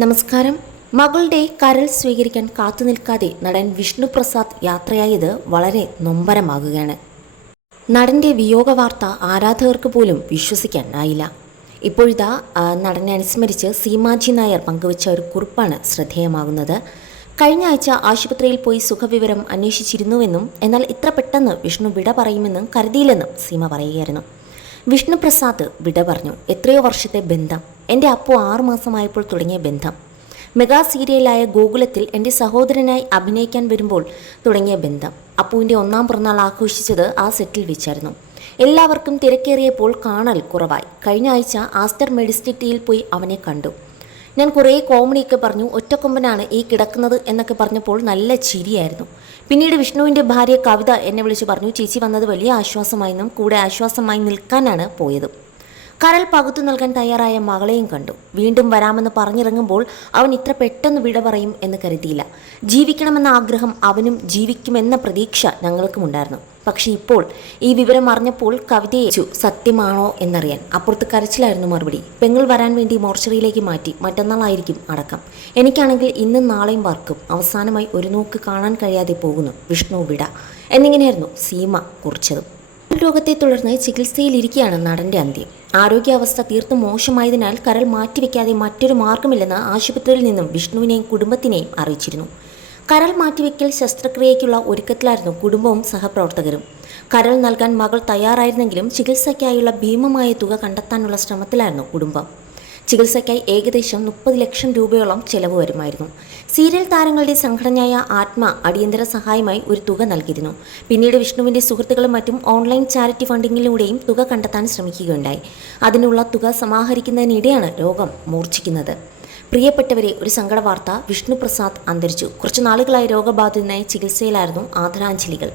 നമസ്കാരം. മകളുടെ കരൾ സ്വീകരിക്കാൻ കാത്തു നിൽക്കാതെ നടൻ വിഷ്ണു പ്രസാദ് യാത്രയായത് വളരെ നൊമ്പരമാകുകയാണ്. നടന്റെ വിയോഗ വാർത്ത ആരാധകർക്ക് പോലും വിശ്വസിക്കാനായില്ല. ഇപ്പോഴിതാ ആ, നടനെ അനുസ്മരിച്ച് സീമാജി നായർ പങ്കുവച്ച ഒരു കുറിപ്പാണ് ശ്രദ്ധേയമാകുന്നത്. കഴിഞ്ഞ ആഴ്ച ആശുപത്രിയിൽ പോയി സുഖവിവരം അന്വേഷിച്ചിരുന്നുവെന്നും എന്നാൽ ഇത്ര പെട്ടെന്ന് വിഷ്ണു വിട പറയുമെന്നും കരുതിയില്ലെന്നും സീമ പറയുകയായിരുന്നു. വിഷ്ണു പ്രസാദ് വിട പറഞ്ഞു എത്രയോ വർഷത്തെ ബന്ധം. എന്റെ അപ്പു ആറുമാസമായപ്പോൾ തുടങ്ങിയ ബന്ധം. മെഗാ സീരിയലായ ഗോകുലത്തിൽ എന്റെ സഹോദരനായി അഭിനയിക്കാൻ വരുമ്പോൾ തുടങ്ങിയ ബന്ധം. അപ്പുവിന്റെ ഒന്നാം പിറന്നാൾ ആഘോഷിച്ചത് ആ സെറ്റിൽ വെച്ചായിരുന്നു. എല്ലാവർക്കും തിരക്കേറിയപ്പോൾ കാണൽ കുറവായി. കഴിഞ്ഞ ആഴ്ച ആസ്റ്റർ മെഡിസിറ്റിയിൽ പോയി അവനെ കണ്ടു. ഞാൻ കുറേ കോമഡിയൊക്കെ പറഞ്ഞു ഒറ്റക്കൊമ്പനാണ് ഈ കിടക്കുന്നത് എന്നൊക്കെ പറഞ്ഞപ്പോൾ നല്ല ചിരിയായിരുന്നു. പിന്നീട് വിഷ്ണുവിന്റെ ഭാര്യ കവിത എന്നെ വിളിച്ച് പറഞ്ഞു ചേച്ചി വന്നത് വലിയ ആശ്വാസമായെന്നും കൂടെ ആശ്വാസമായി നിൽക്കാനാണ് പോയത്. കരൽ പകുത്തു നൽകാൻ തയ്യാറായ മകളെയും കണ്ടു. വീണ്ടും വരാമെന്ന് പറഞ്ഞിറങ്ങുമ്പോൾ അവൻ ഇത്ര പെട്ടെന്ന് വിട പറയും എന്ന് കരുതിയില്ല. ജീവിക്കണമെന്ന ആഗ്രഹം അവനും ജീവിക്കുമെന്ന പ്രതീക്ഷ ഞങ്ങൾക്കുമുണ്ടായിരുന്നു പക്ഷെ ഇപ്പോൾ ഈ വിവരം അറിഞ്ഞപ്പോൾ കവിതയെ സത്യമാണോ എന്നറിയാൻ. അപ്പുറത്ത് കരച്ചിലായിരുന്നു മറുപടി. പെങ്ങൾ വരാൻ വേണ്ടി മോർച്ചറിയിലേക്ക് മാറ്റി. മറ്റന്നാളായിരിക്കും അടക്കം. എനിക്കാണെങ്കിൽ ഇന്നും നാളെയും വർക്കും. അവസാനമായി ഒരു നോക്ക് കാണാൻ കഴിയാതെ പോകുന്നു. വിഷ്ണു വിട. എന്നിങ്ങനെയായിരുന്നു സീമ കുറിച്ചതും. രോഗത്തെ തുടർന്ന് ചികിത്സയിലിരിക്കുകയാണ് നടന്റെ അന്ത്യം. ആരോഗ്യാവസ്ഥ തീർത്തും മോശമായതിനാൽ കരൾ മാറ്റിവെക്കാതെ മറ്റൊരു മാർഗമില്ലെന്ന് ആശുപത്രിയിൽ നിന്നും വിഷ്ണുവിനെയും കുടുംബത്തിനെയും അറിയിച്ചിരുന്നു. കരൾ മാറ്റിവെക്കൽ ശസ്ത്രക്രിയയ്ക്കുള്ള ഒരുക്കത്തിലായിരുന്നു കുടുംബവും സഹപ്രവർത്തകരും. കരൾ നൽകാൻ മകൾ തയ്യാറായിരുന്നെങ്കിലും ചികിത്സയ്ക്കായുള്ള ഭീമമായ തുക കണ്ടെത്താനുള്ള ശ്രമത്തിലായിരുന്നു കുടുംബം. ചികിത്സയ്ക്കായി ഏകദേശം മുപ്പത് ലക്ഷം രൂപയോളം ചെലവ് വരുമായിരുന്നു. സീരിയൽ താരങ്ങളുടെ സംഘടനയായ ആത്മ അടിയന്തര സഹായമായി ഒരു തുക നൽകിയിരുന്നു. പിന്നീട് വിഷ്ണുവിന്റെ സുഹൃത്തുക്കളും മറ്റും ഓൺലൈൻ ചാരിറ്റി ഫണ്ടിങ്ങിലൂടെയും തുക കണ്ടെത്താൻ ശ്രമിക്കുകയുണ്ടായി. അതിനുള്ള തുക സമാഹരിക്കുന്നതിനിടെയാണ് രോഗം മൂർച്ഛിക്കുന്നത്. പ്രിയപ്പെട്ടവരെ ഒരു സങ്കട വാർത്ത വിഷ്ണു പ്രസാദ് അന്തരിച്ചു. കുറച്ച് നാളുകളായി രോഗബാധിതനായി ചികിത്സയിലായിരുന്നു ആദരാഞ്ജലികൾ.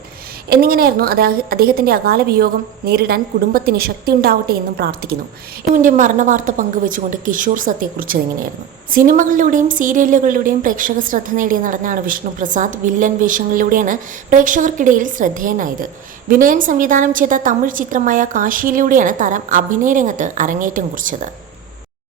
എന്നിങ്ങനെയായിരുന്നു അദ്ദേഹ- അദ്ദേഹത്തിന്റെ അകാല വിയോഗം നേരിടാൻ കുടുംബത്തിന് ശക്തിയുണ്ടാവട്ടെ എന്നും പ്രാർത്ഥിക്കുന്നു. ഇവന്റെ മരണവാർത്ത പങ്കുവെച്ചുകൊണ്ട് കിഷോർ സത്യെക്കുറിച്ച് എങ്ങനെയായിരുന്നു സിനിമകളിലൂടെയും സീരിയലുകളിലൂടെയും പ്രേക്ഷക ശ്രദ്ധ നേടിയ നടനാണ് വിഷ്ണുപ്രസാദ്. വില്ലൻ വേഷങ്ങളിലൂടെയാണ് പ്രേക്ഷകർക്കിടയിൽ ശ്രദ്ധേയനായത്. വിനയൻ സംവിധാനം ചെയ്ത തമിഴ് ചിത്രമായ കാശിയിലൂടെയാണ് താരം അഭിനയരംഗത്ത് അരങ്ങേറ്റം കുറിച്ചത്.